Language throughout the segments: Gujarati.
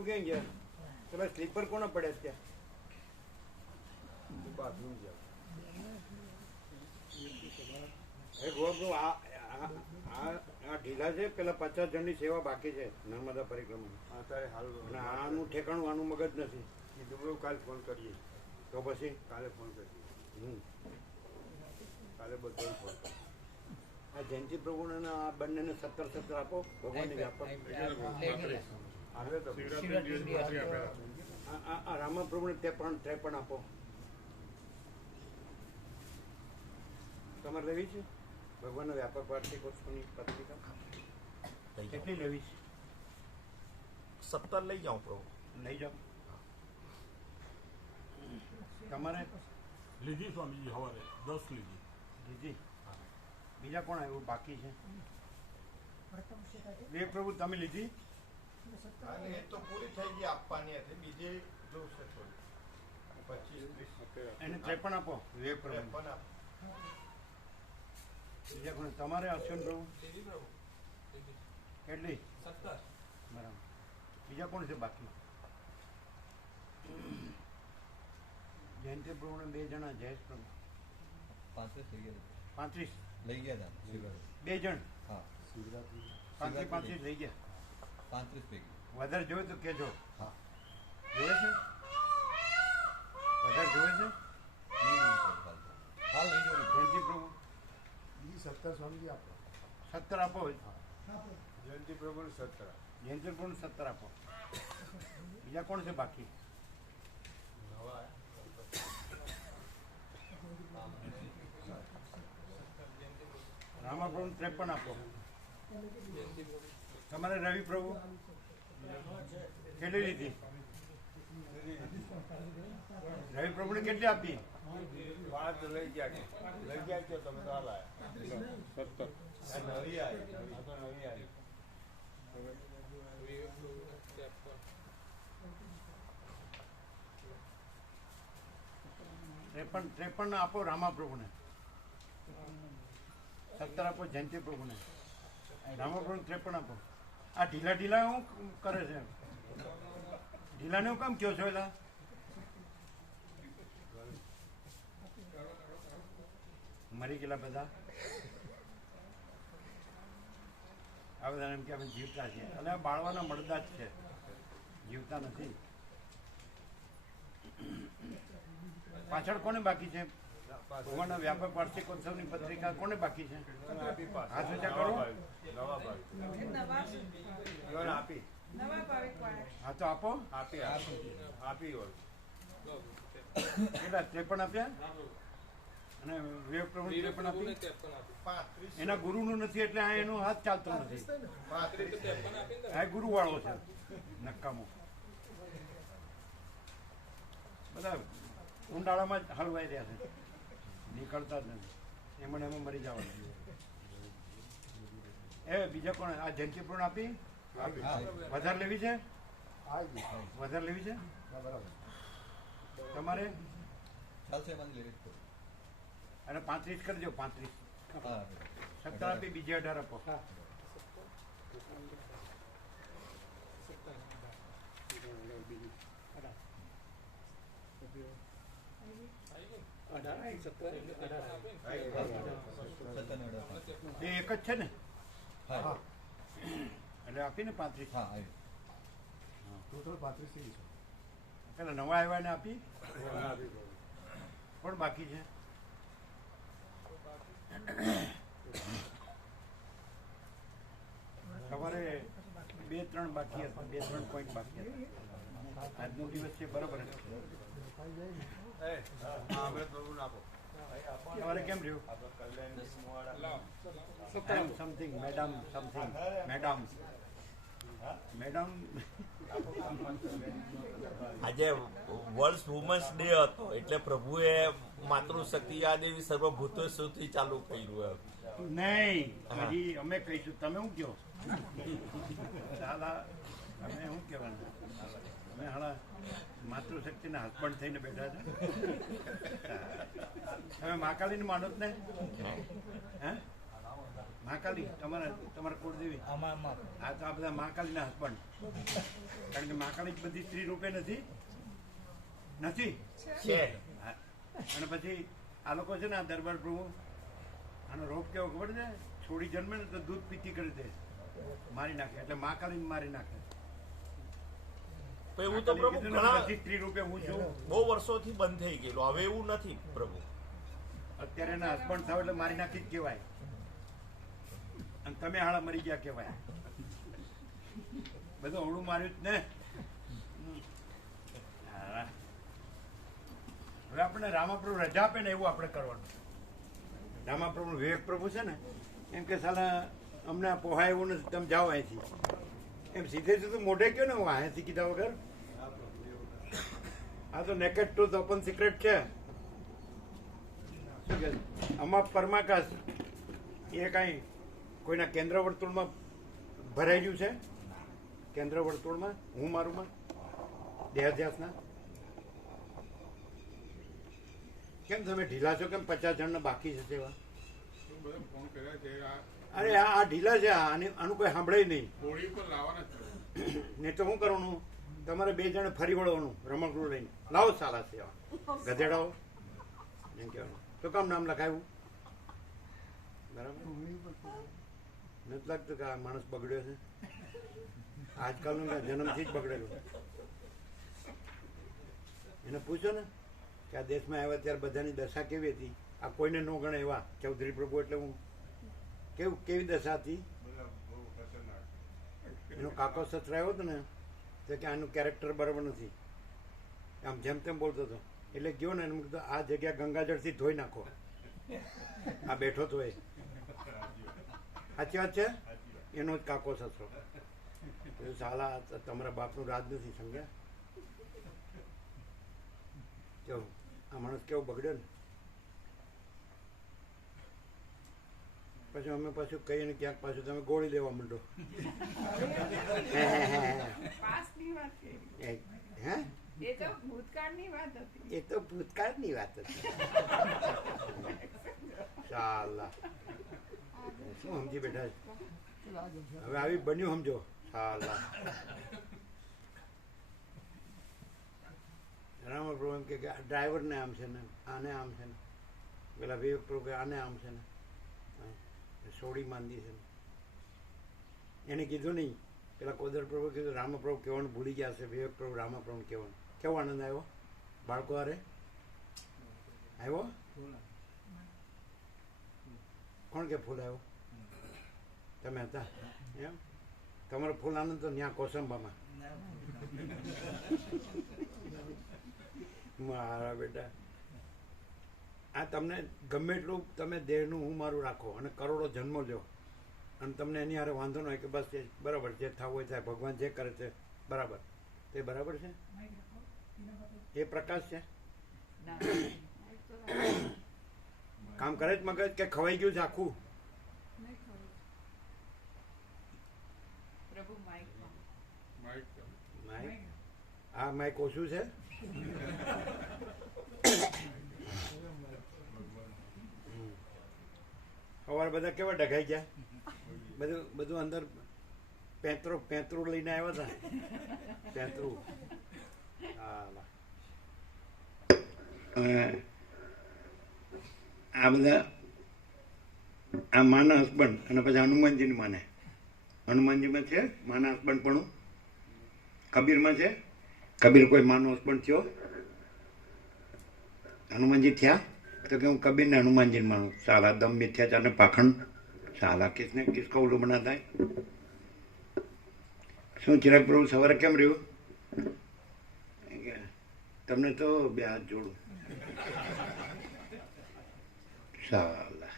પ્રભુ ક્યાં ગયા? તમે સ્લીપર કોને પડ્યા ત્યાં? બાથરૂમ ગયા. આ ઢીલા છે. પેલા 50 જણની સેવા બાકી છે નર્મદા પરિક્રમા. અત્યારે હાલ આનું ઠેકાણું આનું મગજ નથી. કીધું કાલે ફોન કરીએ. તો પછી કાલે ફોન કરીએ. કાલે બધો ફોન કરીએ. આ જયંતિ પ્રભુને આ બંનેને 17 આપો. ભગવાનની વ્યાપાર આ રામપ્રભુને 53 આપો. તમારે લેવી છે ભગવાનના વ્યાપાર વાર્ષિકોત્સવની પત્રિકા? કેટલી લેવી છે? 17 લઈ જાઉં પ્રભુ. લઈ જાઓ. તમારે લીધી સ્વામીજી સવારે 10 લીધી. લીધી. બીજા કોણ આવ્યું બાકી છે? બે પ્રભુ તમે લીધી? એ તો પૂરી થઈ ગઈ આપવાની હતી. બીજી જોશે થોડી 25-30. એને 53 આપો. વિવેક પ્રભુ બીજા કોણ? તમારે અશ્વિન પ્રભુ કેટલી? 17. બરાબર. બીજા કોણ છે બાકી? જયંતિ પ્રભુ ને 2 જણા. જયેશ પ્રભુ 35 લઈ ગયા હતા. 2 જણ. હા, 35 લઈ ગયા. 35 પૈકી વધારે જોવે તો કેજો. હા, જોવે છે? વધારે જોવે છે? હાલ નહીં જોયું. જયંતિ પ્રભુ 17 સ્વામીજી આપો. 17 આપો. જયંતિ પ્રભુ 17. જયંતિ પ્રભુ 17 આપો. બીજા કોણ છે બાકી? રામા પ્રભુ 53 આપો. તમારે રવિ પ્રભુ કેટલી લીધી? રવિ પ્રભુને કેટલી આપી? વાત લઈ ગયા છો તમે તો હાલ આવ્યા. 17 નવી આવી. આ તો નવી આવી. 53 આપો રામા પ્રભુને. 17 આપો જયંતિ પ્રભુને. રામા પ્રભુ 53 આપો. આ ઢીલા શું કરે છે? ઢીલાને હું કામ કહો છો? એલા મરી ગયેલા બધા આ બધા એમ કે અમે જીવતા છીએ. એટલે બાળવાના મળદા જ છે, જીવતા નથી. પાછળ કોને બાકી છે? ભગવાનના વ્યાપાર વાર્ષિકોત્સવની પત્રિકા કોને બાકી છે? હાથ ઊંચા કરો. આપી. હા તો આપો. આપી હોય કેટલા? 53 આપ્યા. અને વિવેક પ્રભુ 53 આપી. 35. એના ગુરુનું નથી એટલે આ એનો હાથ ચાલતો નથી. 35 આ ગુરુ વાળો છે નક્કામો. બધા ઊંડાળામાં જ હલવાઈ રહ્યા છે, નીકળતા જ નથી. એમાં એમાં મરી જવાનું. એ બીજા કોણ? આ જયંતિ પૂર્ણ આપી. વધારે લેવી છે? વધારે લેવી છે? બરાબર. તમારે ચાલશે એમાંથી લેવી જ પડે. અને 35 કરજો. 35 હા, 17 આપી. બીજે 18 આપો. એ એક જ છે ને? હા, એટલે આપીને 35. હા, આવી. ટોટલ 35 થઈ ગયું. પેલા નવા આવ્યા ને આપી. પણ બાકી છે સવારે 2-3 બાકી હતા. 2-3 પોઈન્ટ બાકી હતા. આજનો દિવસ છે બરાબર. સવારે કેમ રહ્યું? સમથિંગ મેડમ આજે વર્લ્ડ વુમન્સ ડે હતો એટલે પ્રભુએ માતૃશક્તિ યાદ એવી સર્વભૂતો સુધી ચાલુ કર્યું. નહીં, હજી અમે કહીશું. તમે શું કહો? દાદા અમે શું કહેવાનું? અમે હાલા માતૃશક્તિના હસબન્ડ થઈને બેઠા છે. તમે મહાકાલીને માનો જ ને? હે મહાકાલી તમારા કુળદેવી આ તો આ બધા મહાકાલીના હસબન્ડ, કારણ કે મહાકાલી જ બધી સ્ત્રી રૂપે નથી. હા. અને પછી આ લોકો છે ને આ દરબાર પ્રભુ આનો રોગ કેવો ખબર છે? છોડી જન્મે ને તો દૂધ પીતી કરી દે, મારી નાખે, એટલે મહાકાલી મારી નાખે. તો એવું તો પ્રભુ કીધું ને, ઘણા બધી સ્ત્રી રૂપે હું છું. બહુ વર્ષોથી બંધ થઈ ગયેલું, હવે એવું નથી પ્રભુ. અત્યારે એના હસબન્ડ થાવ એટલે મારી નાખી જ કહેવાય, અને તમે હાળા મરી ગયા કહેવાય. બધું અવળું માર્યું જ ને. હા. હવે આપણે રામાપ્રભુ રજા આપે ને એવું આપણે કરવાનું. રામાપ્રભુ વિવેક પ્રભુ છે ને એમ કે સાલા અમને પોહાય એવું નથી, તમે જાઓ અહીંથી, એમ સીધે સીધું મોઢે કહો ને, હું અહીંથી કીધા વગર. આ તો નેકેડ ટ્રુથ ઓપન સિક્રેટ છે. શું કે આમાં પરમાકાશ એ કાંઈ કોઈના કેન્દ્ર વર્તુળમાં ભરાઈ ગયું છે? કેન્દ્ર વર્તુળમાં હું મારુંમાં દેહાધ્યાસના. કેમ તમે ઢીલા છો? કેમ 50 જણને બાકી છે તેવા? ફોન કર્યા છે અરે આ ઢીલા છે, આનું કોઈ સાંભળે નહીં. હોળી પર લાવવાના છે. નહીં તો શું કરવાનું? તમારે 2 જણે ફરી વળવાનું રમકડું લઈને. લાવો સાલા સેવા ગધેડાઓ એમ કહેવાનું. તો કામ નામ લખાયું? બરાબર નથી લાગતું કે આ માણસ બગડ્યો છે? આજકાલનું જન્મથી જ બગડેલું. એને પૂછો ને કે આ દેશમાં આવ્યા ત્યારે બધાની દશા કેવી હતી? આ કોઈને ન ગણે એવા ચૌધરી પ્રભુ એટલે હું કેવી દશા હતી? એનો કાકો સસરાયો હતો ને તો કે આનું કેરેક્ટર બરાબર નથી, આમ જેમ તેમ બોલતો હતો. એટલે ગયો ને એને કીધું આ જગ્યા ગંગાજળથી ધોઈ નાખો, આ બેઠો તો એ. સાચી વાત છે? એનો જ કાકો સસરો. સાલા તમારા બાપનું રાજ નથી, સમજ્યા? કેવું આ માણસ કેવું બગડ્યો ને. પછી અમે પાછું કહીએ ને ક્યાંક પાછું તમે ગોળી લેવા માંડો. હે એ તો ભૂતકાળની વાત હતી. એ તો ભૂતકાળની વાત હતી. સાલા શું સમજી બેઠા છે? હવે આવી બન્યું સમજો. સાલા રામપ્રભુ એમ કે ડ્રાઈવરને આમ છે ને, આને આમ છે ને, પેલા વિવેક પ્રભુ કે આને આમ છે ને, સોડી માંદી છે ને. એને કીધું નહીં, પેલા કોદર પ્રભુ કીધું રામપ્રભુ કહેવાનું ભૂલી ગયા છે. વિવેક પ્રભુ રામપ્રભુ કહેવાનું. કેવો આનંદ આવ્યો બાળકો હારે? આવ્યો? કોણ કે ફૂલ આવ્યો? તમે હતા એમ? તમારો ફૂલ આનંદ તો ત્યાં કોસંબામાં. મારા બેટા આ તમને ગમે એટલું તમે દેહનું હું મારું રાખો અને કરોડો જન્મો લ્યો અને તમને એની હારે વાંધો ન હોય કે બસ એ બરાબર જે થવું હોય થાય, ભગવાન જે કરે છે બરાબર, તે બરાબર છે? એ પ્રકાશ છે? કામ કરે જ મગજ કે ખવાઈ ગયું છે આખું? પ્રભુ માઇકમાં માઇક આ માઇક ઓછું છે. સવારે બધા કેવા ડઘાઈ ગયા, બધું અંદર પેંતરું લઈને આવ્યા હતા. પેંતરું આ બધા આ માના હસબન્ડ અને પછી હનુમાનજીની માને. હનુમાનજીમાં છે માના હસબન્ડ પણ. કબીરમાં છે. કબીર કોઈ માનો હસબન્ડ થયો? હનુમાનજી થયા? तो कि कबीर ने हनुमान जी मानो. साला दम मिथ्याचार ने पाखंड. साला किसका उल्लू बनाता है? શું ચિરાગ પ્રભુ સવારે કેમ રહ્યું? તમને તો બે હાથ જોડું. સાલા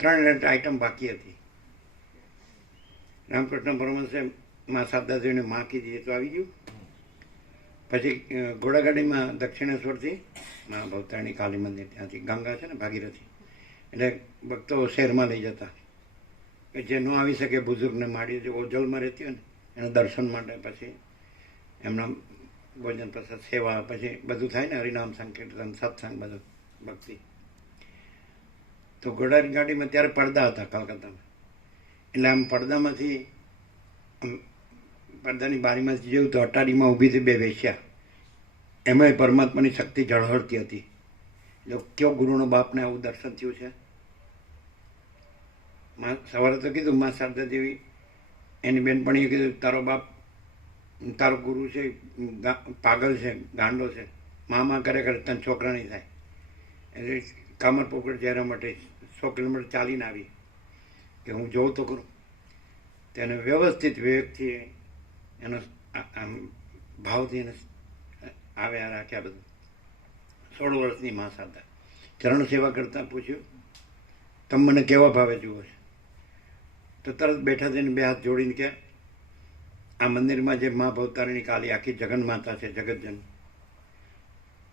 3 આઈટમ બાકી હતી. રામકૃષ્ણ પરમહંસે માં શારદાદેવીને માં કીધી એ તો આવી ગયું. પછી ઘોડાગાડીમાં દક્ષિણેશ્વરથી માં ભવતારણી કાલી મંદિર ત્યાંથી ગંગા છે ને ભાગીરથી, એટલે ભક્તો શહેરમાં લઈ જતા કે જે ન આવી શકે બુઝુર્ગને માડી જે ઓજલમાં રહેતી હોય ને એના દર્શન માટે. પછી એમના ભોજન પ્રસાદ સેવા પછી બધું થાય ને, હરિનામ સંકીર્તન સત્સંગ બધું ભક્તિ. તો ઘોડાની ગાડીમાં ત્યારે પડદા હતા કલકત્તામાં, એટલે આમ પડદામાંથી આમ પડદાની બારીમાંથી જોયું તો અટારીમાં ઊભી હતી બે વેશ્યા, એમાંય પરમાત્માની શક્તિ ઝળહળતી હતી. એટલે કયો ગુરુનો બાપને આવું દર્શન થયું છે. સવારે તો કીધું મા શારદા દેવી એની બેનપણીએ કીધું તારો બાપ તારો ગુરુ છે પાગલ છે, ગાંડો છે, મા કરે તને છોકરા નહીં થાય. એટલે કામર પોકળ જયરા માટે 100 કિલોમીટર ચાલીને આવી કે હું જોઉં તો કરું. તેને વ્યવસ્થિત વિવેકથી એનો આમ ભાવથી એને આવ્યા રાખ્યા બધું. 16 વર્ષની મા શારદા ચરણ સેવા કરતાં પૂછ્યું તમે મને કેવા ભાવે જુઓ છો? તો તરત બેઠા થઈને બે હાથ જોડીને કે આ મંદિરમાં જે મા ભવતારીણી કાલી આખી જગન માતા છે, જગતજન,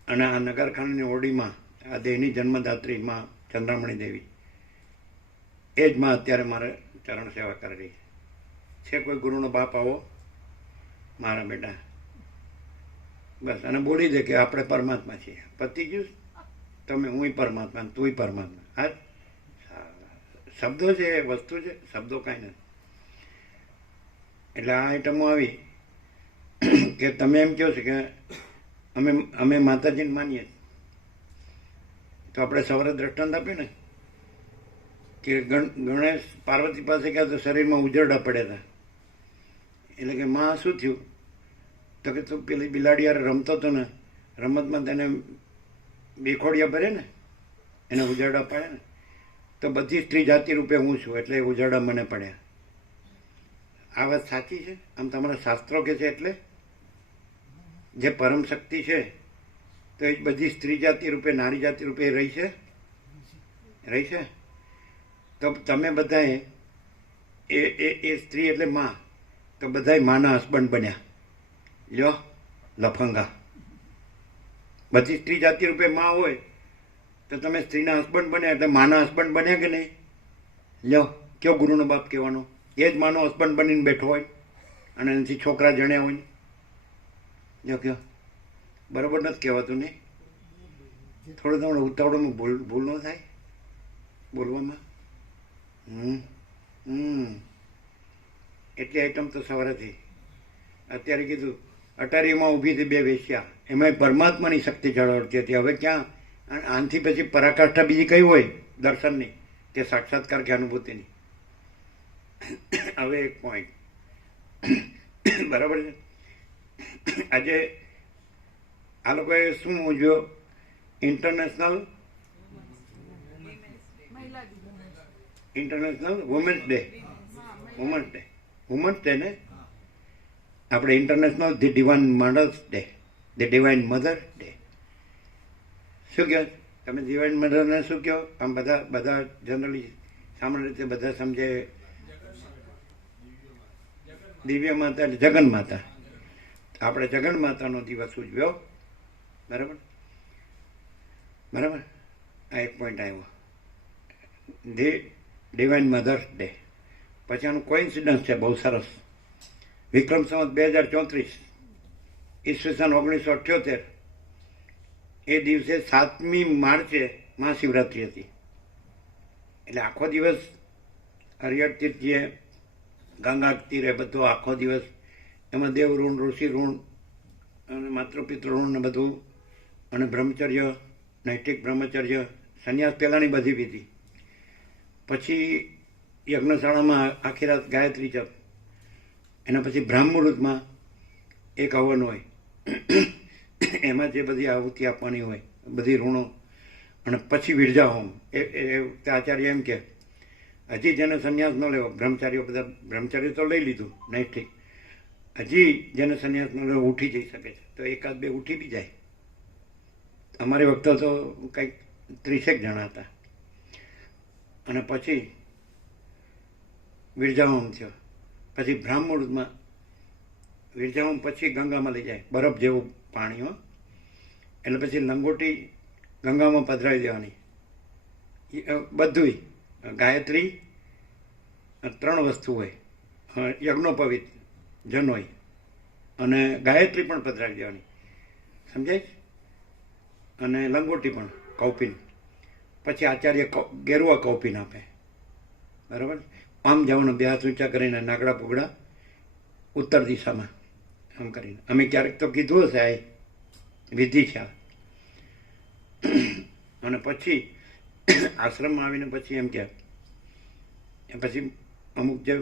અને આ નગરખાનાની ઓરડીમાં આ દેહની જન્મદાત્રી માં ચંદ્રામણી દેવી, એ જ માં અત્યારે મારે ચરણ સેવા કરી રહી છે. કોઈ ગુરુનો બાપ આવો મારા બેટા, બસ. અને બોલી દે કે આપણે પરમાત્મા છીએ, પતી ગયું. તમે હુંય પરમાત્મા, તુંય પરમાત્મા. હા, શબ્દો છે એ વસ્તુ છે, શબ્દો કાંઈ નથી. એટલે આ આઈટમો આવી કે તમે એમ કહો છો કે અમે માતાજીને માનીએ, તો આપણે સવારે દ્રષ્ટાંત આપ્યું ને કે ગણેશ પાર્વતી પાસે ગયા તો શરીરમાં ઉજરડા પડ્યા હતા. એટલે કે માં શું થયું? તો કે તું પેલી બિલાડી યાર રમતો હતો ને, રમતમાં તેને બેખોડિયા ભરે ને, એને ઉજરડા પડ્યા ને, તો બધી સ્ત્રી જાતિ રૂપે હું છું, એટલે ઉજરડા મને પડ્યા. આ વાત સાચી છે? આમ તમારા શાસ્ત્રો કે છે એટલે જે પરમ શક્તિ છે તો એ બધી સ્ત્રી જાતિ રૂપે, નારી જાતિ રૂપે રહી છે. તો તમે બધાએ એ સ્ત્રી એટલે માં, તો બધાએ માના હસબન્ડ બન્યા. લ્યો લફંગા, બધી સ્ત્રી જાતિ રૂપે માં હોય તો તમે સ્ત્રીના હસબન્ડ બન્યા, એટલે માના હસબન્ડ બન્યા કે નહીં? લ્યો કયો ગુરુનો બાપ કહેવાનો? એ જ માનો હસબન્ડ બનીને બેઠો હોય અને એનાથી છોકરા જણ્યા હોય. જો કયો બરાબર નથી કહેવાતું ને? થોડું તમારે ઉતાવળમાં ભૂલ ન થાય બોલવામાં. એટલી આઈટમ તો સવારે થઈ. અત્યારે કીધું અટારીમાં ઊભી હતી બે વેશ્યા, એમાં પરમાત્માની શક્તિ ઝળહળતી હતી. હવે ક્યાં આનાથી પછી પરાકાષ્ઠા બીજી કઈ હોય દર્શનની કે સાક્ષાત્કાર કે અનુભૂતિની? હવે એક પોઈન્ટ બરાબર છે. આજે આ લોકોએ શું ઉજવ્યો? International women's day. Women's day ને આપણે international the divine mother's day, the divine mother day. શું કહો તમે? ડિવાઇન મધરને શું કહો? આમ બધા જનરલી સામાન્ય રીતે બધા સમજે દિવ્ય માતા એટલે જગન માતા. આપણે જગન માતાનો દિવસ ઉજવ્યો. બરાબર. આ એક પોઈન્ટ આવ્યો, ધી ડિવાઇન મધર્સ ડે. પછી આનું કોઇન્સિડન્સ છે બહુ સરસ. વિક્રમ સંવત 2034 ઈસવીસન 1978 એ દિવસે 7મી માર્ચે મહાશિવરાત્રિ હતી. એટલે આખો દિવસ હરિહર તીર્થજીએ ગંગા તીરે બધો આખો દિવસ એમાં દેવ ઋણ, ઋષિ ઋણ અને માતૃપિતૃ ઋણ ને બધું, અને બ્રહ્મચર્ય, નૈતિક બ્રહ્મચર્ય, સંન્યાસ પહેલાંની બધી વિધિ. પછી યજ્ઞશાળામાં આખી રાત ગાયત્રી જપ, એના પછી બ્રાહ્મુહૂર્તમાં એક હવન હોય, એમાં જે બધી આહુતિ આપવાની હોય બધી ઋણો, અને પછી વિરજા હોમ. એ આચાર્ય એમ કે હજી જેને સંન્યાસ ન લેવો, બ્રહ્મચારીઓ બધા બ્રહ્મચારીઓ તો લઈ લીધું નૈષ્ઠિક, હજી જેને સંન્યાસ ન લેવો ઉઠી જઈ શકે છે, તો એકાદ બે ઉઠી બી જાય. અમારી વખતે તો કંઈક 30 જણા હતા. અને પછી વિરજાહોમ થયો, પછી બ્રાહ્મણમાં વિરજાહોમ, પછી ગંગામાં લઈ જાય, બરફ જેવું પાણી હો. એટલે પછી લંગોટી ગંગામાં પધરાવી દેવાની. બધુંય ગાયત્રી 3 વસ્તુ હોય, યજ્ઞોપવિત જનોય અને ગાયત્રી પણ પધરાવી દેવાની, સમજાય? અને લંગોટી પણ કૌપિન. પછી આચાર્ય ગેરુઆ કૌપીન આપે, બરાબર. આમ જવાનું, બે હાથ ઊંચા કરીને નાગડા પુગડા ઉત્તર દિશામાં આમ કરીને. અમે ક્યારેક તો કીધું હશે, આ વિધિ છે આ. અને પછી આશ્રમમાં આવીને પછી એમ કે પછી અમુક જે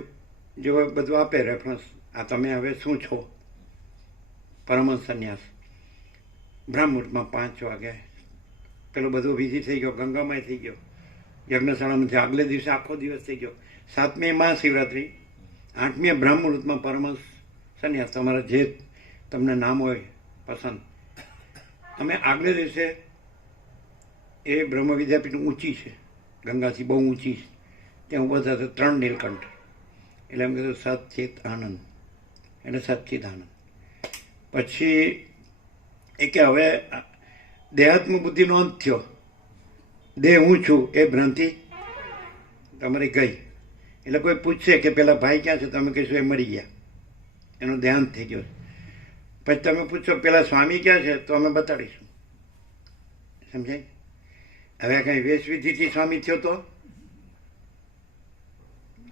બધું આપે રેફરન્સ, આ તમે હવે શું છો, પરમહંસ સંન્યાસ. બ્રહ્મુહૂર્તમાં 5 વાગે પેલો બધો વિધિ થઈ ગયો, ગંગામય થઈ ગયો, યજ્ઞશાળામાંથી આગલે દિવસે આખો દિવસ થઈ ગયો. 7મી મહાશિવરાત્રિ, 8મી બ્રહ્મુહૂર્તમાં પરમહંસ સંન્યાસ, તમારા જે તમને નામ હોય પસંદ. અમે આગલે દિવસે, એ બ્રહ્મ વિદ્યાપીઠ ઊંચી છે, ગંગાથી બહુ ઊંચી છે, ત્યાં ઊભા થતા 3 નીલકંઠ, એટલે એમ કીધું સચ્ચિત આનંદ, એટલે સચ્ચિત આનંદ. પછી એ કે હવે દેહાત્મ બુદ્ધિનો અંત થયો, દેહ હું છું એ ભ્રાંતિ તમારી ગઈ. એટલે કોઈ પૂછશે કે પેલા ભાઈ ક્યાં છે, તમે કહીશું એ મરી ગયા, એનું દેહાંત થઈ ગયો. પછી તમે પૂછશો પેલા સ્વામી ક્યાં છે, તો અમે બતાડીશું. સમજાય? હવે કઈ વેશવિધિથી સ્વામી થયો તો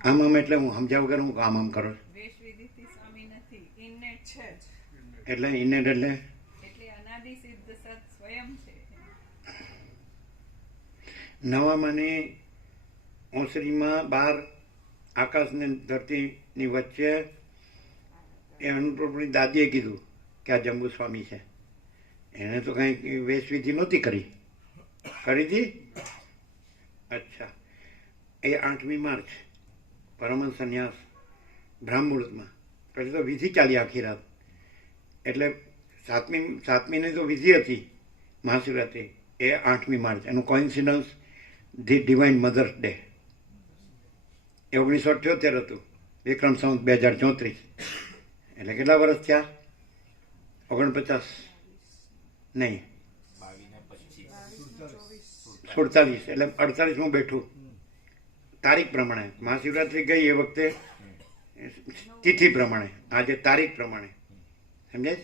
આમ એટલે હું સમજાવ કરું, હું આમ કરો છો વેશવિધિથી સ્વામી નથી, ઇન્નેટ છે જ. એટલે ઇનેટ એટલે એટલે અનાદિ સિદ્ધ સત સ્વયં છે. નવામાંની ઓસરીમાં 12 આકાશને ધરતીની વચ્ચે એ અનુપ્રભુની દાદીએ કીધું કે આ જંબુ સ્વામી છે. એને તો કંઈ વેશવિધિ નહોતી કરી હતી. અચ્છા, એ 8મી માર્ચ પરમહંસ સંન્યાસ બ્રહ્મુહૂર્તમાં. પછી તો વિધિ ચાલી આખી રાત. એટલે 7મીની તો વિધિ હતી મહાશિવરાત્રિ, એ 8મી માર્ચ. એનું coincidence the divine mother's day, એ 1978 હતું, વિક્રમ સંવત 2034. એટલે કેટલા વર્ષ થયા? 49 નહીં, 47. એટલે 48માં બેઠું. તારીખ પ્રમાણે મહાશિવરાત્રિ ગઈ એ વખતે તિથિ પ્રમાણે, આજે તારીખ પ્રમાણે. સમજાય?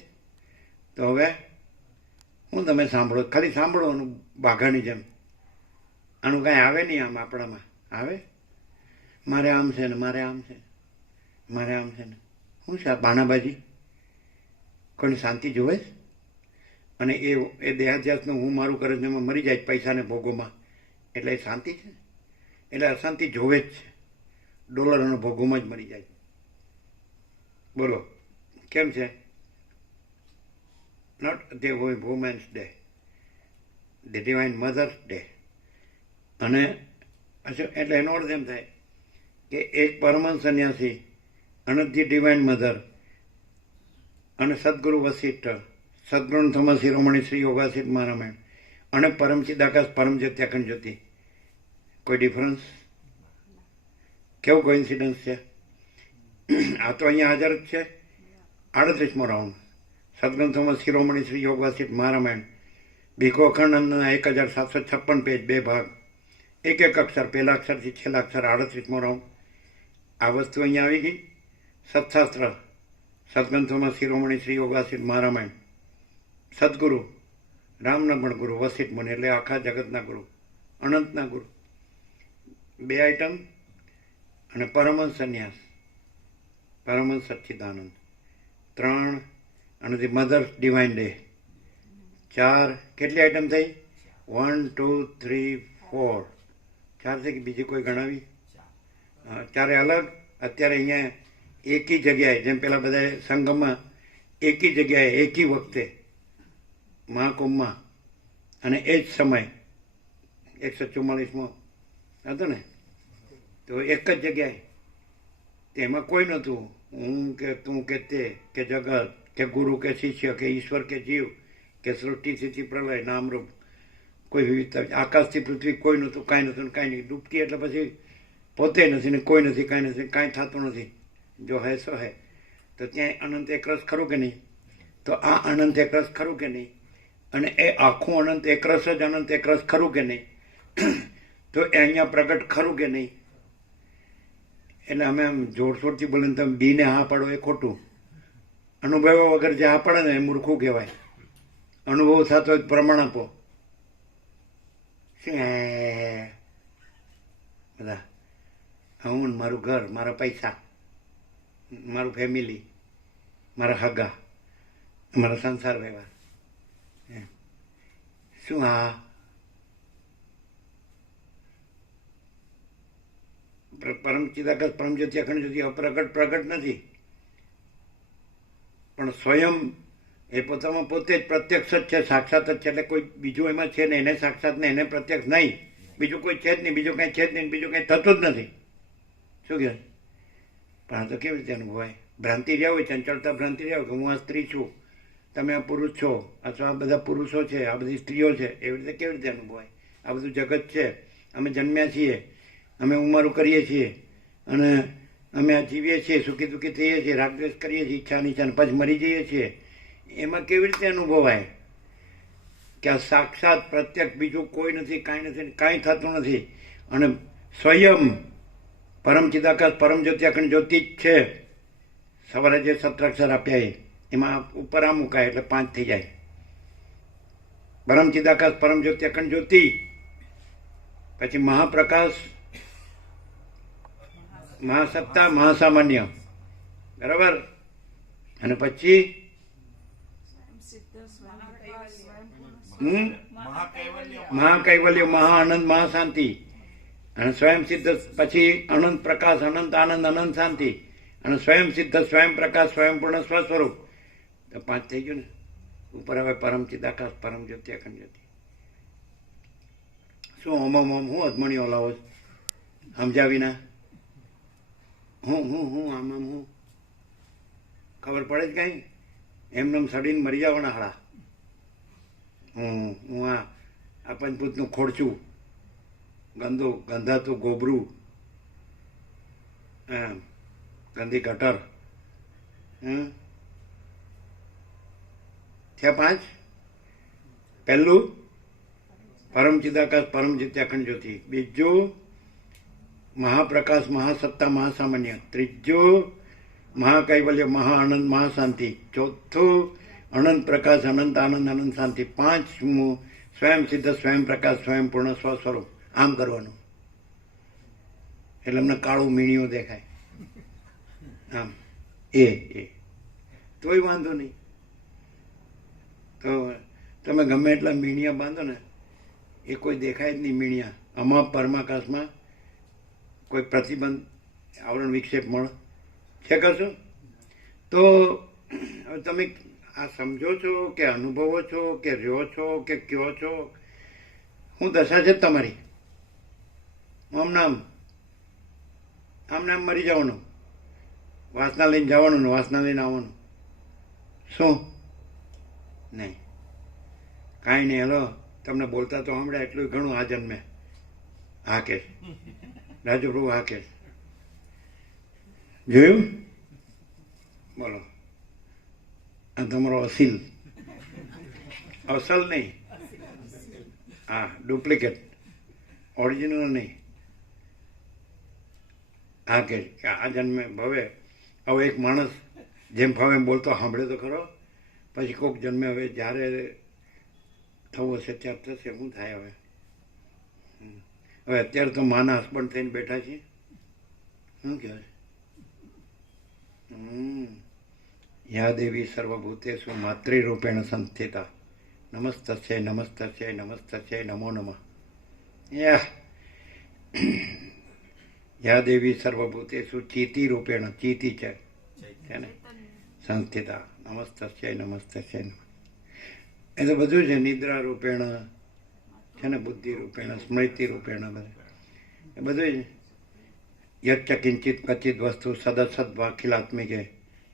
તો હવે હું તમે સાંભળો, ખાલી સાંભળવાનું બાઘાની જેમ. આનું કાંઈ આવે નહીં આમ આપણામાં આવે. મારે આમ છે ને મારે આમ છે, મારે આમ છે ને. શું છે આ બાણાબાજી? કોઈને શાંતિ જોવે છે? અને એ દેહાધ્યાસનું હું મારું કરે છે, એમાં મરી જાય પૈસાને ભોગોમાં, એટલે એ શાંતિ છે? એટલે અશાંતિ જોવે જ છે, ડોલર અને ભોગોમાં જ મરી જાય. બોલો કેમ છે? Not the women's day, the divine mother's day. અને એટલે એનો અર્થ એમ થાય કે એક પરમહંસ સંન્યાસી અને ધી ડિવાઇન મધર અને સદગુરુ વશિષ્ઠ, સદગુરુ થોમસ શિરોમણી શ્રી યોગાસિત મહારામાયણ અને પરમચિદાકાશ પરમજ્યોતિ અખંડ જ્યોતિ. કોઈ ડિફરન્સ? કેવું કોઇન્સિડન્સ છે? આ તો અહીંયા હાજર જ છે. 38મો રાઉન્ડ, સદગુરુ થોમસ શિરોમણી શ્રી યોગવાસિત મહારામાયણ, ભીખો અખંડાનંદના 1756 પેજ, 2 ભાગ, એક અક્ષર, પહેલા અક્ષરથી છેલ્લા અક્ષર. 38મો રાઉન્ડ. આ વસ્તુ અહીંયા આવી ગઈ. સત્શાસ્ત્ર, સદગુરુ થોમસ શિરોમણી શ્રી યોગાસિત મહારામાયણ, સદગુરુ રામનગણ ગુરુ વસિષ્ઠ મુનિ, એટલે આખા જગતના ગુરુ, અનંતના ગુરુ. 2 આઈટમ. અને પરમહંસ સંન્યાસ, પરમહંસ સચ્ચિદાનંદ 3. અને ધી મધર્સ ડિવાઇન ડે 4. કેટલી આઈટમ થઈ? 1 2 3 4. 4 છે કે બીજી કોઈ ગણાવી? 4 અલગ. અત્યારે અહીંયા એકી જગ્યાએ, જેમ પેલા બધા સંગમમાં એકી જગ્યાએ એકી વખતે મહાકુંભમાં, અને એ જ સમય 144મો હતો ને, તો એક જ જગ્યાએ. તેમાં કોઈ નહોતું, હું કે તું કે તે કે જગત કે ગુરુ કે શિષ્ય કે ઈશ્વર કે જીવ કે સૃષ્ટિ સ્થિતિ પ્રલય નામરૂપ, કોઈ વિવિધતા. આકાશથી પૃથ્વી કોઈ નહોતું, કાંઈ નહોતું, કાંઈ નહીં. ડૂબકી એટલે પછી પોતે નથી ને કોઈ નથી, કાંઈ નથી, કાંઈ થતું નથી. જો હે સો હે. તો ત્યાં અનંત એકરસ ખરું કે નહીં? તો આ અનંત એકરસ ખરું કે નહીં? અને એ આખું અનંત એકરસ જ અનંત એકરસ ખરું કે નહીં? તો એ અહીંયા પ્રગટ ખરું કે નહીં? એટલે અમે આમ જોરશોરથી બોલીને તમે બીને હા પાડો એ ખોટું. અનુભવ્યા વગર જે હા પાડે ને એ મૂર્ખું કહેવાય. અનુભવ થતો હોય પ્રમાણ આપો. શું બધા હું ને મારું ઘર, મારા પૈસા, મારું ફેમિલી, મારા હગા, મારા સંસાર વ્યવહાર, શું હા પરમ ચિદાકાશ પરમ જ્યોતિ અખંડ જ્યોતિ અપ્રગટ પ્રગટ નથી, પણ સ્વયં એ પોતામાં પોતે જ પ્રત્યક્ષ જ છે, સાક્ષાત જ છે. એટલે કોઈ બીજું એમાં છે ને એને સાક્ષાત ને એને પ્રત્યક્ષ નહીં, બીજું કોઈ છે જ નહીં, બીજું કંઈ છે જ નહીં, બીજું કંઈ થતું જ નથી. શું કહે? પણ આ તો કેવી રીતે અનુભવાય? ભ્રાંતિ રહ્યા હોય, ચંચળતા ભ્રાંતિ રહ્યા હોય કે હું આ સ્ત્રી છું, તમે આ પુરુષ છો, અથવા આ બધા પુરુષો છે, આ બધી સ્ત્રીઓ છે, એવી રીતે કેવી રીતે અનુભવાય? આ બધું જગત છે, અમે જન્મ્યા છીએ, અમે ઉંમરું કરીએ છીએ, અને અમે આ જીવીએ છીએ, સુખી દુઃખી થઈએ છીએ, રાગદ્વેષ કરીએ છીએ, ઈચ્છા અનિચ્છા, પછી મરી જઈએ છીએ. એમાં કેવી રીતે અનુભવાય કે આ સાક્ષાત પ્રત્યક્ષ બીજું કોઈ નથી, કાંઈ નથી, કાંઈ થતું નથી, અને સ્વયં પરમ ચિદાકાશ પરમ જ્યોતિ અખંડ જ્યોતિ જ છે. સવારે જે સત્રાક્ષર આપ્યા એમાં ઉપર આ મુકાય એટલે 5 થઈ જાય. પરમ ચિદાકાશ પરમ જ્યોતિ અખંડ જ્યોતિ, પછી મહાપ્રકાશ, મહાસત્તા, મહાસામાન્ય, બરાબર, અને પછી મહાકૈવલ્ય, મહાઆનંદ, મહાશાંતિ, અને સ્વયં સિદ્ધ, પછી અનંત પ્રકાશ, અનંત આનંદ, અનંત શાંતિ, અને સ્વયં સિદ્ધ, સ્વયં પ્રકાશ, સ્વયં પૂર્ણ સ્વસ્વરૂપ. તો 5 થઈ ગયું ને. ઉપર હવે પરમ ચિદાકાશ પરમ જ્યોતિ અખંડ જ્યોતિ. શું ઓમ હું અધમણી ઓલાવો સમજાવીના? હું આમ હું ખબર પડે જ કઈ? એમને સડીને મરી જવાના હાડા. હું આ પંચભૂતનું ખોડચું, ગંધાતું ગોબરું, ગંદી ગટર. થયા 5. પહેલું પરમ ચિદાકાશ પરમ જ્યોતિ અખંડ જ્યોતિ, બીજું મહાપ્રકાશ, મહાસત્તા, મહાસામાન્ય, ત્રીજું મહાકૈવલ્ય, મહાઆનંદ, મહાશાંતિ, ચોથું અનંત પ્રકાશ, અનંત આનંદ, અનંત શાંતિ, 5મું સ્વયં સિદ્ધ, સ્વયં પ્રકાશ, સ્વયં પૂર્ણ સ્વસ્વરૂપ. આમ કરવાનું એટલે અમને કાળું મીણિયું દેખાય. આમ એ તોય વાંધો નહીં. તો તમે ગમે એટલા મીણિયા બાંધો ને, એ કોઈ દેખાય જ નહીં મીણિયા. આમાં પરમાકાશમાં કોઈ પ્રતિબંધ, આવરણ, વિક્ષેપ મળે છે કશું? તો હવે તમે આ સમજો છો કે અનુભવો છો કે રહ્યો છો કે કયો છો? હું દશા છે તમારી. આમ નામ મરી જવાનું, વાસના લઈને જવાનું ને વાસના લઈને આવવાનું. શું? નહીં, કાંઈ નહીં. હેલો, તમને બોલતા તો હમણાં એટલું ઘણું આ જન્મે. હા કે રાજુ પ્રભુ, હા કે જોયું? બોલો, આ તમારો અસીલ, અસલ નહીં, હા ડુપ્લિકેટ, ઓરિજિનલ નહીં. હા કે આ જન્મે ભવે. હવે એક માણસ જેમ ફાવે એમ બોલતો સાંભળે તો ખરો. પછી કોઈક જન્મે હવે જ્યારે થવું હશે ત્યારે થશે. શું થાય હવે? હવે અત્યારે તો માના હસબન્ડ થઈને બેઠા છીએ. શું કહેવાય? યા દેવી સર્વભૂતેષુ માતૃરૂપેણ સંસ્થિતા નમસ્તસ્ય નમસ્તસ્ય નમસ્તસ્ય નમો નમઃ. યા દેવી સર્વભૂતેષુ ચીતિ રૂપેણ, ચીતિ છે ને સંસ્થિતા નમસ્તસ્ય નમસ્તસ્ય. એ તો બધું છે. નિદ્રા રૂપેણ છે ને, બુદ્ધિ રૂપેણ, સ્મૃતિ રૂપેણ, એ બધું યચ્ચ કિંચિત ક્વચિત વસ્તુ સદસદ્વાખિલાત્મિકે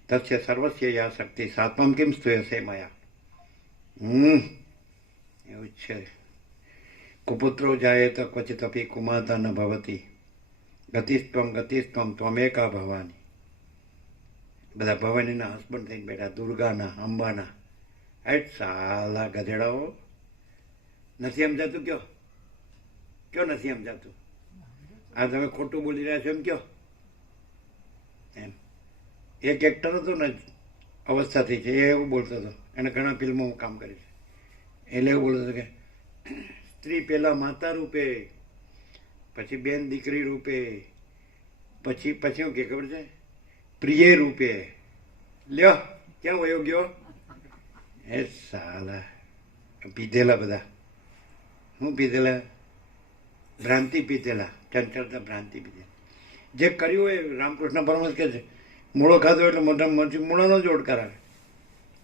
તસ્ય સર્વસ્ય યા શક્તિ સાત્મમ કિમ સ્તુયસે મયા. એવું જ છે. કુપુત્રો જાય તો ક્વચિત અપી કુમાતા ન ભવતી ગતિસ્ત્વમ ત્વમેકા ભવાની. બધા ભવાનીના હસબન્ડ થઈને બેઠા, દુર્ગાના, અંબાના. એટ સાલા ગધેડાઓ. નથી સમજાતું? કયો નથી સમજાતું? આ તમે ખોટું બોલી રહ્યા છો એમ કયો? એમ એક એક્ટર હતો ને, અવસ્થાથી છે, એ એવું બોલતો હતો. એને ઘણા ફિલ્મોમાં કામ કર્યું છે. એટલે એવું બોલતો હતો કે સ્ત્રી પહેલા માતા રૂપે, પછી બેન દીકરી રૂપે, પછી પછી શું કે ખબર છે, પ્રિય રૂપે. લ્યો ક્યાં વયો ગયો? એ સાલા પીધેલા બધા. શું પીધેલા? ભ્રાંતિ પીધેલા, ચંચળતા ભ્રાંતિ પીધેલા. જે કર્યું એ રામકૃષ્ણ પરમહંસ કહે છે, મૂળો ખાધો એટલે મોઢામાંથી મૂળાનો જ ઓડકાર આવે,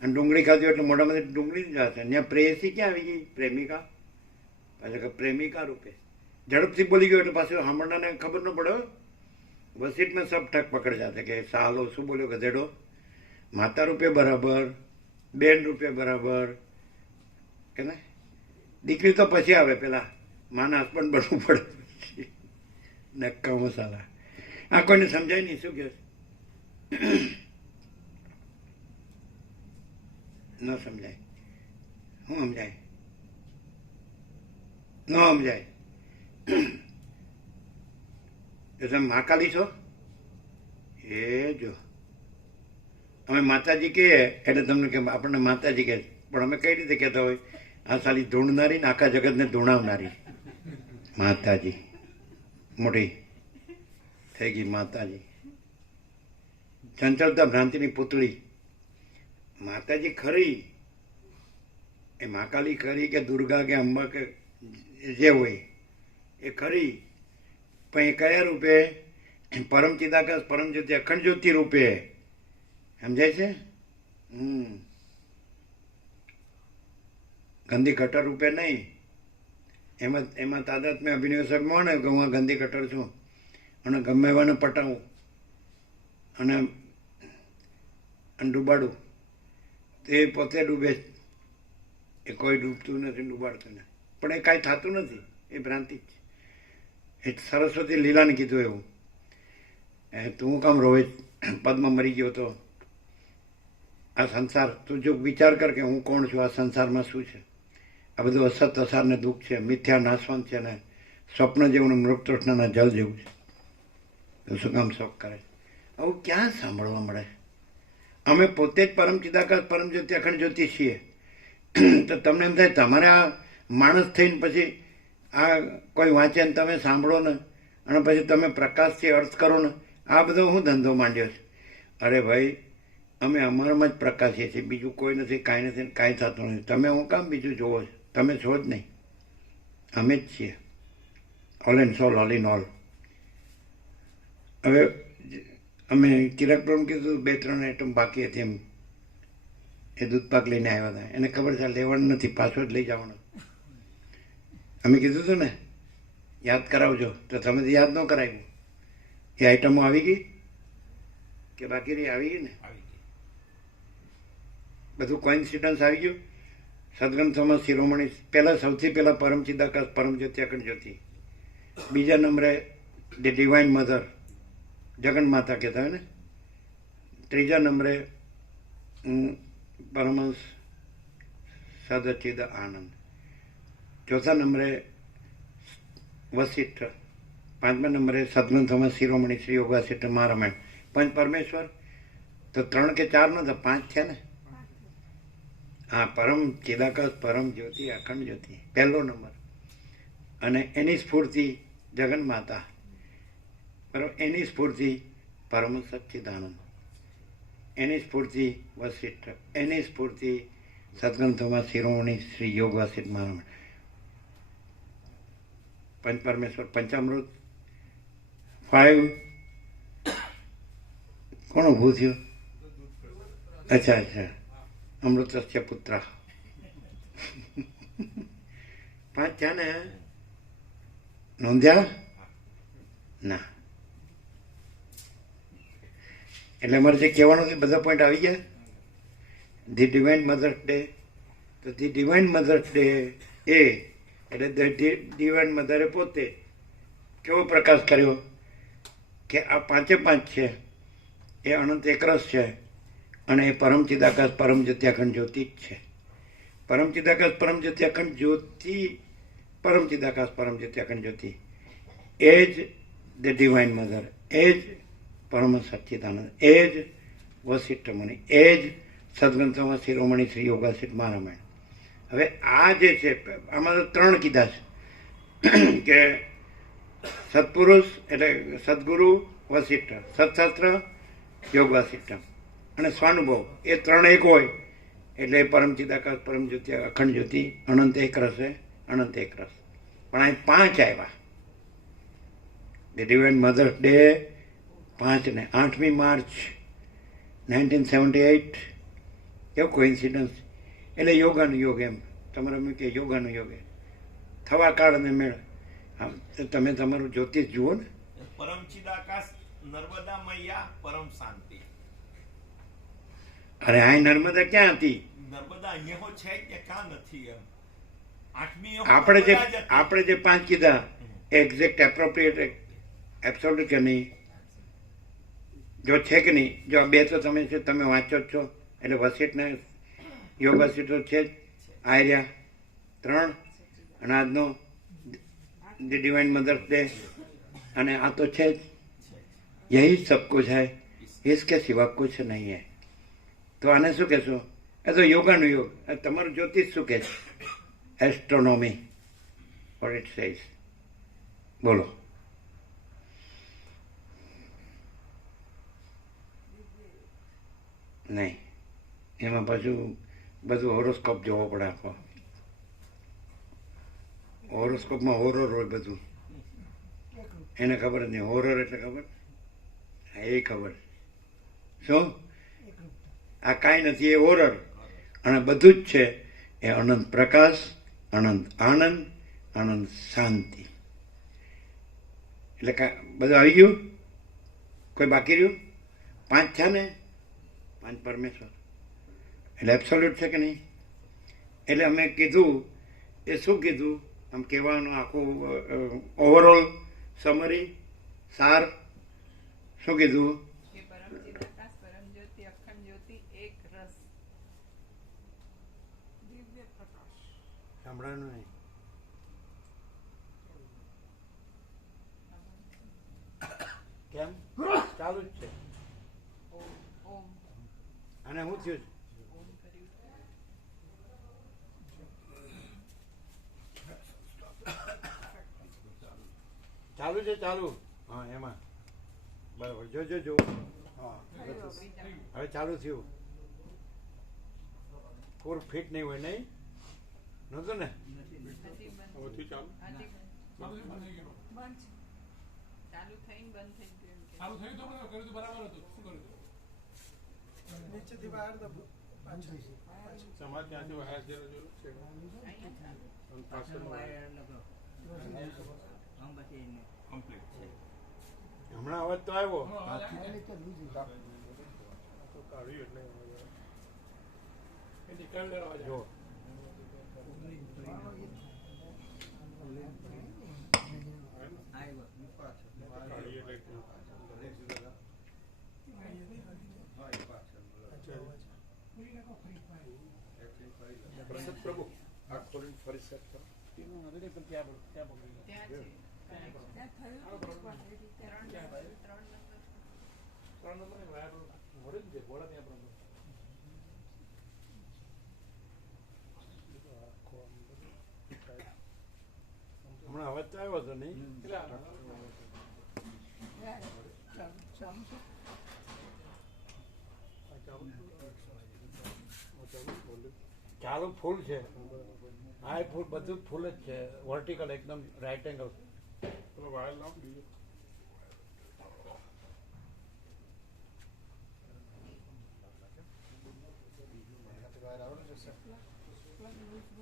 અને ડુંગળી ખાધો એટલે મોઢામાંથી ડુંગળી જ આવે. ત્યાં પ્રેયસી ક્યાં આવી ગઈ? પ્રેમિકા. પાછા પ્રેમિકા રૂપે ઝડપથી બોલી ગયો એટલે પાછું સાંભળનાને ખબર ન પડે. વસીટ મેં સબ ઠક પકડ જાતે કે સાલો શું બોલ્યો ગધેડો. માતા રૂપે બરાબર, બેન રૂપે બરાબર કે ને. દીકરી તો પછી આવે, પેલા માના હસબન્ડ બનવું પડે. નક્કા મસાલા. આ કોઈને સમજાય નહીં. શું કહે? ન સમજાય. શું સમજાય? ન સમજાય. તમે મહાકાલી છો? એ જો અમે માતાજી કહીએ એટલે તમને કે આપણને માતાજી કહે, પણ અમે કઈ રીતે કહેતા હોય? આ સાલી ધૂણનારી ને આખા જગતને ધૂણાવનારી માતાજી. મોટી થઈ ગઈ માતાજી. ચંચળતા ભ્રાંતિની પુતળી. માતાજી ખરી, એ મહાકાલી ખરી કે દુર્ગા કે અંબા કે જે હોય એ ખરી, પણ એ કયા રૂપે? પરમ ચિદાકાશ પરમ જ્યોતિ અખંડ જ્યોતિ રૂપે. સમજાય છે? ગંદી કટર રૂપે નહીં. એમાં તાદાત્મ્ય અભિનય સગમાં ને કે હું ગંદી કટર છું અને ગમે એવાને પટાવું અને ડૂબાડું. તે પોતે ડૂબે, એ કોઈ ડૂબતું નથી, ડૂબાડતું નથી, પણ એ કાંઈ થતું નથી. એ ભ્રાંતિ જ. એ સરસ્વતી લીલાને કીધું એવું. તું કામ રોહિત પદમાં મરી ગયો તો આ સંસાર, તું જો વિચાર કર કે હું કોણ છું, આ સંસારમાં શું છે. આ બધું અસત અસાર ને દુઃખ છે, મિથ્યા નાશવંત છે ને સ્વપ્ન જેવું મૃગતૃષ્ણના જલ જેવું છે. તો શું કામ શોખ કરે? આવું ક્યાં સાંભળવા મળે? અમે પોતે જ પરમ ચિદાકાશ પરમ જ્યોતિ અખંડ જ્યોતિ છીએ. તો તમને એમ થાય તમારે આ માણસ થઈને પછી આ કોઈ વાંચે ને તમે સાંભળો ને અને પછી તમે પ્રકાશથી અર્થ કરો ને, આ બધો હું ધંધો માંડ્યો છે. અરે ભાઈ, અમે અમારામાં જ પ્રકાશીએ છીએ, બીજું કોઈ નથી, કાંઈ નથી, કાંઈ થતું નથી. તમે હું કામ બીજું જોવો છો? તમે છો જ નહીં, અમે જ છીએ. All and soul, all in all. હવે અમે ચિરાગ પ્રભુ કીધું 2-3 આઈટમ બાકી હતી એમ. એ દૂધ પાક લઈને આવ્યા હતા, એને ખબર છે લેવાનું નથી, પાછો જ લઈ જવાનો. અમે કીધું હતું ને યાદ કરાવજો, તો તમે યાદ ન કરાવ્યું. એ આઈટમો આવી ગઈ કે બાકી રહી? આવી ગઈ ને. બધું કોઇન્સિડન્સ આવી ગયું. સદગ્રંથોમાં શિરોમણી પહેલાં, સૌથી પહેલાં પરમ ચિદાકાશ પરમ જ્યોતિ અખંડ જ્યોતિ. બીજા નંબરે ધ ડિવાઇન મધર, જગન માતા કહેતા હોય ને. ત્રીજા નંબરે પરમહંસ સદચિદ આનંદ. ચોથા નંબરે વસિષ્ઠ. 5મા નંબરે સદગ્રંથોમાં શિરોમણી શ્રી યોગાસિષ્ઠ મહારામાયણ. પંચ પરમેશ્વર તો 3 કે 4 નતા, 5 થયા ને. હા, પરમ ચિદાકાશ પરમ જ્યોતિ અખંડ જ્યોતિ પહેલો નંબર. અને એની સ્ફૂર્તિ જગન માતા, બરાબર. એની સ્ફૂર્તિ પરમ સચ્ચિદાનંદ, એની સ્ફૂર્તિ વસિષ્ઠ, એની સ્ફૂર્તિ સદગ્રંથોમાં શિરોમણી શ્રી યોગાસિષ્ઠ મહારામાયણ. પંચ પરમેશ્વર, પંચામૃત. 5 કોણ ઊભું થયું? અચ્છા, અમૃતસ્ય પુત્ર. 5 થયા ને? નોંધ્યા ના? એટલે અમારે જે કહેવાનું છે બધા પોઈન્ટ આવી ગયા. The divine mother's day. તો ધી ડિવાઇન મધર્સ ડે એટલે ડિવાઇન મધરે પોતે કેવો પ્રકાશ કર્યો કે આ 5 છે એ અનંત એકરસ છે અને એ પરમ ચિદાકાશ પરમ જ્યોતિ અખંડ જ્યોતિ જ છે. પરમ ચિદાકાશ પરમ જ્યોતિ અખંડ જ્યોતિ, પરમ ચિદાકાશ પરમ જ્યોતિ અખંડ જ્યોતિ, એ જ ધ ડિવાઇન મધર, એ જ પરમ સચ્ચિદાનંદ, એ જ વસિષ્ઠ મુનિ, એ જ સદગ્રંથોમાં શિરોમણી શ્રી યોગાસિષ્ઠ મહારામાયણ. હવે આ જે છે આમાં તો 3 કીધા છે. કે સત્પુરુષ એટલે સદગુરુ વસિષ્ઠ, સત્શાસ્ત્ર યોગ વાસિષ્ઠ અને સ્વાનુભવ એ ત્રણ એક હોય એટલે પરમ ચિદાકાશ, પરમ જ્યોતિ, અખંડ જ્યોતિ, અનંત એક રસ, અનંત એક રસ. પણ અહીં 5 આવ્યા. ધ ડિવાઇન મધર્સ ડે 5 ને 8મી માર્ચ 1978 કેવો કોઇન્સિડન્સ. એટલે યોગાનું યોગ એમ તમારે એમ કે યોગાનું યોગ થવા કાળ અને મેળ. તમે તમારું જ્યોતિષ જુઓ ને. પરમ ચિદાકાશ નર્મદા મૈયા પરમ શાંતિ. અરે આ નર્મદા ક્યાં હતી? નર્મદા અહીંયા છે કે ક્યાં નથી એમ. 8મી આપણે જે 5 કીધા એક્ઝેક્ટ એપ્રોપ્રિએટ એબ્સોલ્યુટ કે નહીં? જો છે કે નહીં? જો આ 2 તો તમે છે, તમે વાંચો જ છો એટલે વસિષ્ઠને યોગ વસિષ્ઠ તો છે જ. આર્યા 3 અને આજનો ધ ડિવાઇન મધર્સ ડે અને આ તો છે જ. યહી સબ કુછ है, इसके सिवा कुछ नहीं है. તો આને શું કહેશો? એ તો યોગાનું યોગ. તમારું જ્યોતિષ શું કહે છે? Astronomy what it says. બોલો. નહીં, એમાં પાછું બધું હોરોસ્કોપ જોવો પડે આખો. હોરોસ્કોપમાં હોરર હોય બધું. એને ખબર જ નહીં. હોરર એટલે ખબર? એ ખબર. શું? આ કાંઈ નથી, એ હોરર. અને બધું જ છે એ અનંત પ્રકાશ, અનંત આનંદ, અનંત શાંતિ. એટલે બધું આવી ગયું? કોઈ બાકી રહ્યું? 5 છે ને? 5 પરમેશ્વર એટલે એબ્સોલ્યુટ છે કે નહીં? એટલે અમે કીધું એ શું કીધું આમ કહેવાનું આખું ઓવરઓલ સમરી સાર શું કીધું? કે પરમ ચિદાકાશ, પરમ જ્યોતિ, અખંડ જ્યોતિ, એક રસ. દિવ્ય પ્રકાશ. સાંભળવાનું નહીં. કેમ? ચાલુ જ છે. ઓમ અને શું થયું? ઓમ કર્યું. ચાલુ છે, ચાલુ. હા એમાં બરાબર. જોજો જો. હા હવે ચાલુ થયું. ફૂલ ફિટ નહીં હોય નહીં? નહોતું ને? હવેથી ચાલુ હજી ચાલુ થઈ ગયું. બંધ છે. ચાલુ થઈને બંધ થઈ ગયું એમ કે. ચાલુ થયું તો કર્યું તો બરાબર હતું. શું કર્યું? સમાજ ત્યાંથી બહાર જઈને જોયું છે. અહીંયા ચાલુ. અને પાછળનો વાયર કમ્પ્લીટ છે. હમણાં અવાજ તો આવ્યો. તો કાઢ્યું એટલે એ નીકળી લેવા જો કાઢી એટલે પ્રસાદ પ્રભુ આ ખોલીને ફરી સેટ કરો. ત્યાં ત્યાં છે. ત્રણ હમણાં અવાજ તો આવ્યો હતો નહીં? ચાલુ ફૂલ છે. હા એ ફૂલ બધું જ ફૂલ જ છે. વર્ટિકલ એકદમ રાઈટ એંગલ. પેલો વાયર લાવ બીજો.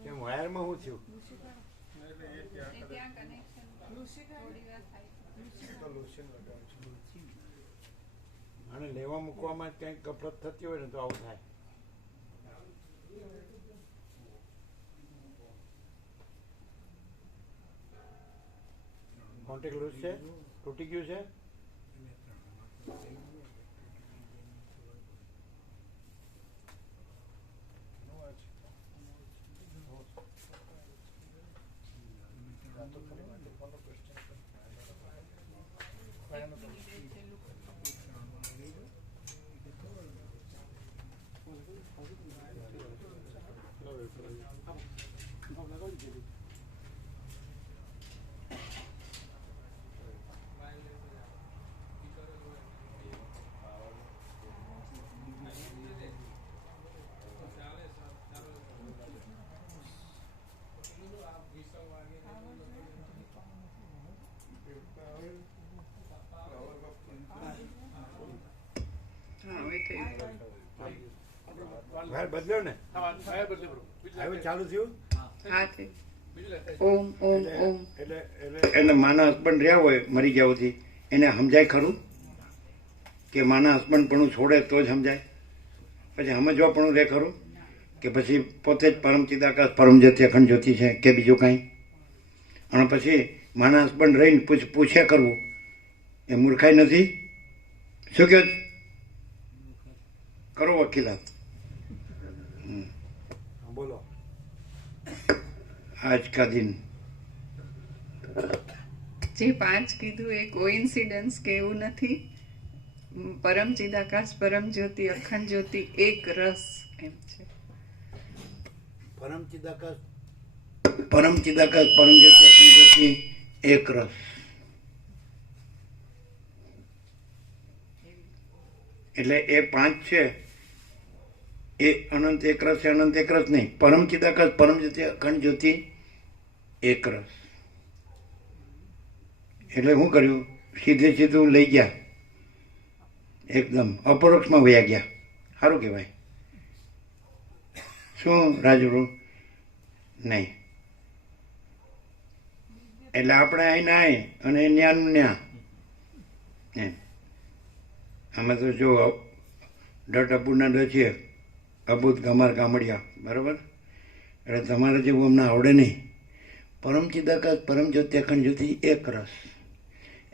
કેમ વાયરમાં શું થયું? એટલે એ ત્યાં એ ત્યાં કનેક્શન થોડી વાર થાય. અને લેવા મૂકવામાં કંઈક ગફલત થતી હોય ને તો આવું થાય. કોન્ટેક્ટ લૂઝ છે? તૂટી ગયું છે? વાયર બદલ્યો ને હવે ચાલુ થયું હા તે ઓમ ઓમ ઓમ એટલે માના હસબન્ડ રહ્યા હોય મરી જવાથી એને સમજાય ખરું કે માના હસબન્ડ પણ છોડે તો જ સમજાય, પછી સમજવા પણ રહે ખરું કે પછી પોતે જ પરમ ચિદાકાશ પરમ જ્યોતિ અખંડ જ્યોતિ છે કે બીજું કાંઈ, અને પછી માના હસબન્ડ રહીને પૂછ્યા કરવું એ મૂર્ખાઈ નથી? શું કહો કરો વકીલાત? બોલો. આજ કા દિન જે 5 કીધું એ કોઇન્સિડન્સ કે એવું નથી. પરમ ચિદાકાશ પરમ જ્યોતિ અખંડ જ્યોતિ એક રસ એમ છે. પરમ ચિદાકાશ પરમ જ્યોતિ અખંડ જ્યોતિ એક રસ. એટલે એ 5 છે એ અનંત એક રસ છે, અનંત એક રસ નહીં. પરમ ચિદાકાશ પરમ જ્યોતિ અખંડ જ્યોતિ એક રસ. એટલે શું કર્યું? સીધું લઈ ગયા, એકદમ અપરોક્ષમાં વયા ગયા. સારું કહેવાય. શું રાજુડું? નહીં. એટલે આપણે અહીં ના અને ન્યાનું ન્યા એમ. અમે તો જો ડટ અબુના ડ છીએ, અબુદ ગમાર ગામડિયા, બરાબર? એટલે તમારે જેવું અમને આવડે નહીં. પરમ ચિદાકાશ પરમ જ્યોતિ અખંડ જ્યોતિ એક રસ.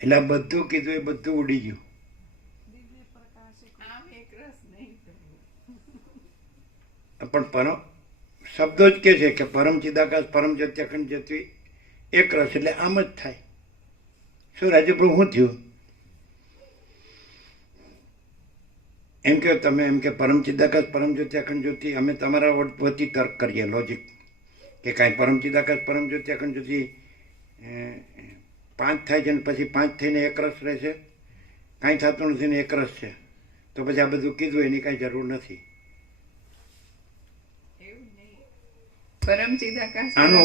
એટલે આ બધું કીધું એ બધું ઉડી ગયું. આમ એક રસ નહીં. પણ પરમ શબ્દો જ કે છે કે પરમ ચિદાકાશ પરમ જ્યોતિ અખંડ જ્યોતિ એક રસ, એટલે આમ જ થાય. શું રાજુપ્રભુ શું થયું? એમ કે તમે એમ કે પરમ ચિદાકાશ પરમ જ્યોતિ અખંડ જ્યોતિ અમે તમારા વતી તર્ક કરીએ, લોજિક કે કાંઈ પરમ ચિદાકાશ પરમ જ્યોતિ અખંડ જ્યોતિ 5 થાય છે ને પછી 5 થઈને એક રસ રહે છે, કાંઈ થતું નથી ને એક રસ છે, તો પછી આ બધું કીધું એની કાંઈ જરૂર નથી. એવું નહીં. પરમ ચિદાકાશ આનો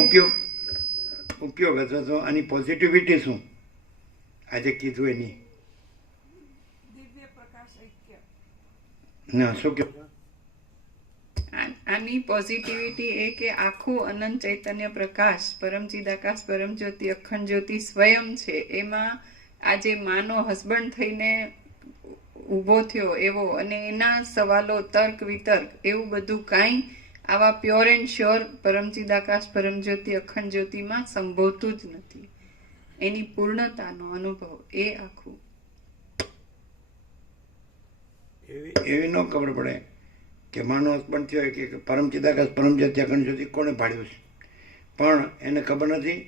ઉપયોગ અથવા તો આની પોઝિટિવિટી શું આજે કીધું એની? ના શું કે આની પોઝિટિવિટી એ કે આખું અનંત ચૈતન્ય પ્રકાશ પરમ ચિદાકાશ પરમ જ્યોતિ અખંડ જ્યોતિ સ્વયં છે. એમાં આજે માનો હસબન્ડ થઈને ઊભો થયો એવો અને એના સવાલો તર્ક વિતર્ક એવું બધું કાંઈ આવા પ્યોર એન્ડ શ્યોર પરમ ચિદાકાશ પરમ જ્યોતિ અખંડ જ્યોતિમાં સંભવતું જ નથી. એની પૂર્ણતાનો અનુભવ એ આખું એવી ન ખબર પડે કે માનો હસબન્ડ થયો કે પરમ ચિદાકાશ પરમ જ્યોતિ અખંડ જ્યોતિ કોને પાડ્યું છે, પણ એને ખબર નથી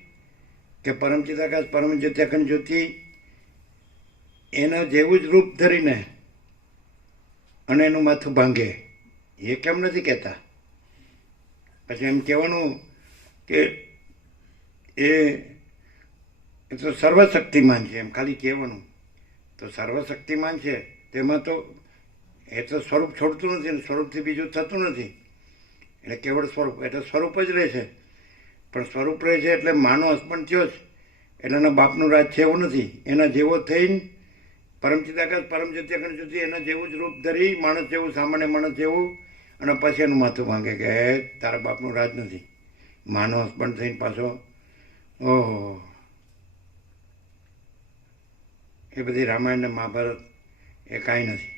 કે પરમ ચિદાકાશ પરમ જ્યોતિ અખંડ જ્યોતિ એના જેવું જ રૂપ ધરીને અને એનું માથું ભાંગે. એ કેમ નથી કહેતા? પછી એમ કહેવાનું કે એ તો સર્વશક્તિમાન છે, એમ ખાલી કહેવાનું. તો સર્વશક્તિમાન છે તેમાં તો એ તો સ્વરૂપ છોડતું નથી ને સ્વરૂપથી બીજું થતું નથી. એટલે કેવળ સ્વરૂપ એટલે સ્વરૂપ જ રહે છે. પણ સ્વરૂપ રહે છે એટલે માનો હસબન્ડ થયો છે એટલે એના બાપનું રાજ છે એવું નથી. એના જેવો થઈને પરમ ચિદાકાશ પરમ જ્યોતિ અખંડ જ્યોતિ એના જેવું જ રૂપ ધરી માણસ જેવું, સામાન્ય માણસ જેવું, અને પછી એનું માથું ભાંગે કે તારા બાપનું રાજ નથી. માનો હસબન્ડ થઈને પાછો ઓહો એ બધી રામાયણ ને મહાભારત એ કાંઈ નથી.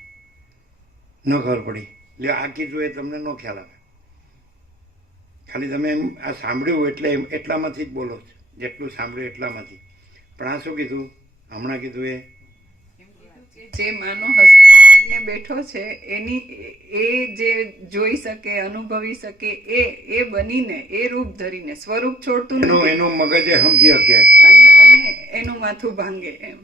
ન ખબર પડી એટલે આ કીધું એ તમને ન ખ્યાલ આવે. ખાલી તમે એમ આ સાંભળ્યું એટલે એટલામાંથી જ બોલો છો, જેટલું સાંભળ્યું એટલામાંથી. પણ આ શું કીધું હમણાં કીધું એ જે માનો હસબન્ડ થઈને બેઠો છે એની એ જે જોઈ શકે અનુભવી શકે એ બનીને એ રૂપ ધરીને સ્વરૂપ છોડતું નથી એનું મગજ એ સમજી શકે અને એનું માથું ભાંગે એમ.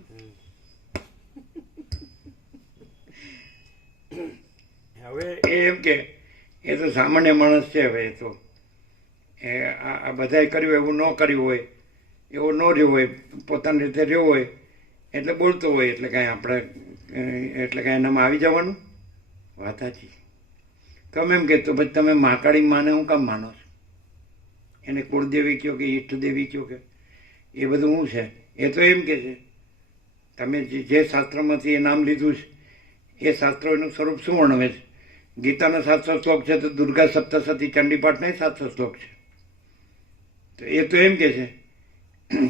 હવે એ એમ કે એ તો સામાન્ય માણસ છે. હવે એ તો એ આ બધાએ કર્યું એવું ન કર્યું હોય, એવો ન રહ્યો હોય, પોતાની રીતે રહ્યો હોય એટલે બોલતો હોય, એટલે કાંઈ આપણે એટલે કાંઈ એનામાં આવી જવાનું? વાત સાચી. તમે એમ કહેતો પછી તમે મહાકાળી માને હું કામ માનો છો? એને કુળદેવી કહો કે ઈષ્ટદેવી કહો કે એ બધું શું છે? એ તો એમ કે છે તમે જે શાસ્ત્રમાંથી એ નામ લીધું છે એ શાસ્ત્રો એનું સ્વરૂપ શું વર્ણવે છે? ગીતાનો 700 શ્લોક છે તો દુર્ગા સપ્તસતી ચંડીપાઠ નહીં 700 શ્લોક છે. તો એ તો એમ કે છે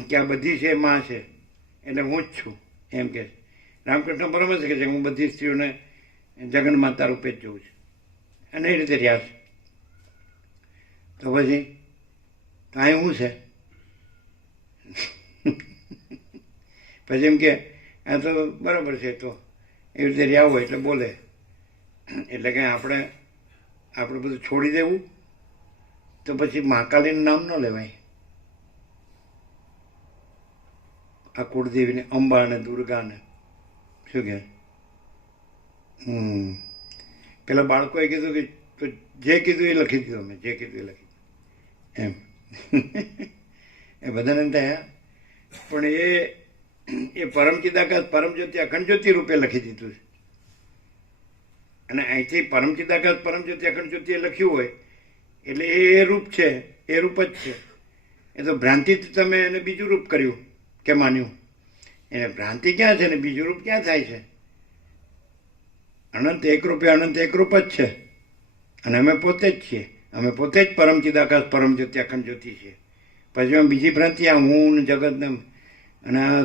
કે આ બધી છે માં છે એટલે હું જ છું એમ કે છે. રામકૃષ્ણ પરમહંસ કહે છે હું બધી સ્ત્રીઓને જગન માતા રૂપે જ જોઉં છું અને એ રીતે રહ્યા છે. તો પછી તો અહીં શું છે? પછી એમ કે આ તો બરાબર છે, તો એવી રીતે રહ્યા હોય એટલે બોલે એટલે કે આપણે બધું છોડી દેવું તો પછી મહાકાલીનું નામ ન લેવાય. આ કુળદેવીને અંબા ને દુર્ગા ને શું કહે પેલા બાળકોએ કીધું કે તો જે કીધું એ લખી દીધું, અમે જે કીધું એ લખી દીધું એમ. એ બધાને થયા પણ એ પરમ ચિદાકાશ પરમ જ્યોતિ અખંડ જ્યોતિ રૂપે લખી દીધું છે. અને અહીંથી પરમ ચિદાકાશ પરમ જ્યોતિ અખંડ જ્યોતિ લખ્યું હોય એટલે એ રૂપ છે, એ રૂપ જ છે. એ તો ભ્રાંતિથી તમે એને બીજું રૂપ કર્યું કે માન્યું. એને ભ્રાંતિ ક્યાં છે ને બીજું રૂપ ક્યાં થાય છે? અનંત એક રૂપે અનંત એક રૂપ જ છે અને અમે પોતે જ છીએ. અમે પોતે જ પરમ ચિદાકાશ પરમ જ્યોતિ અખંડ જ્યોતિ છીએ. પછી અમે બીજી ભ્રાંતિ આ હું ને જગતને અને આ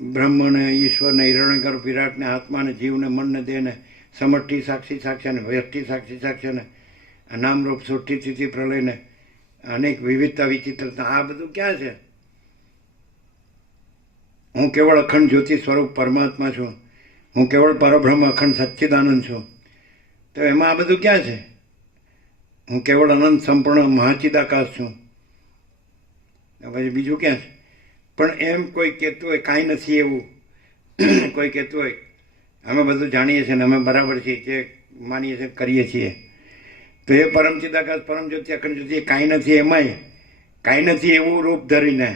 બ્રહ્મ ને ઈશ્વર ને હિરણ્યગર્ભ વિરાટ ને આત્મા ને જીવ ને મન ને દેહ ને સમષ્ટિ સાક્ષી સાક્ષ્ય ને વ્યષ્ટિ સાક્ષી સાક્ષ્ય ને નામરૂપ સૃષ્ટિ સ્થિતિ પ્રલય ને અનેક વિવિધતા વિચિત્રતા આ બધું ક્યાં છે? હું કેવળ અખંડ જ્યોતિ સ્વરૂપ પરમાત્મા છું. હું કેવળ પરબ્રહ્મ અખંડ સચ્ચિદાનંદ છું. તો એમાં આ બધું ક્યાં છે? હું કેવળ અનંત સંપૂર્ણ મહાચિદાકાશ છું. પછી બીજું ક્યાં છે? પણ એમ કોઈ કહેતું હોય કાંઈ નથી એવું, કોઈ કહેતું હોય અમે બધું જાણીએ છીએ ને અમે બરાબર છીએ જે માનીએ છીએ કરીએ છીએ, તો એ પરમ ચિદાકાશ પરમ જ્યોતિ અખંડ જ્યોતિ કાંઈ નથી, એમાંય કાંઈ નથી એવું રૂપ ધરીને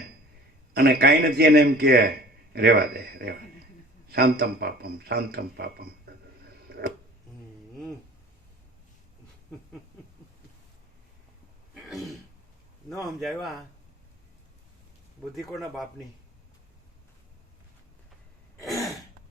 અને કાંઈ નથી એને એમ કે રહેવા દે શાંતમ પાપમ શાંતમ પાપમ. ન સમજાયું આ બુદ્ધિ કોના બાપની?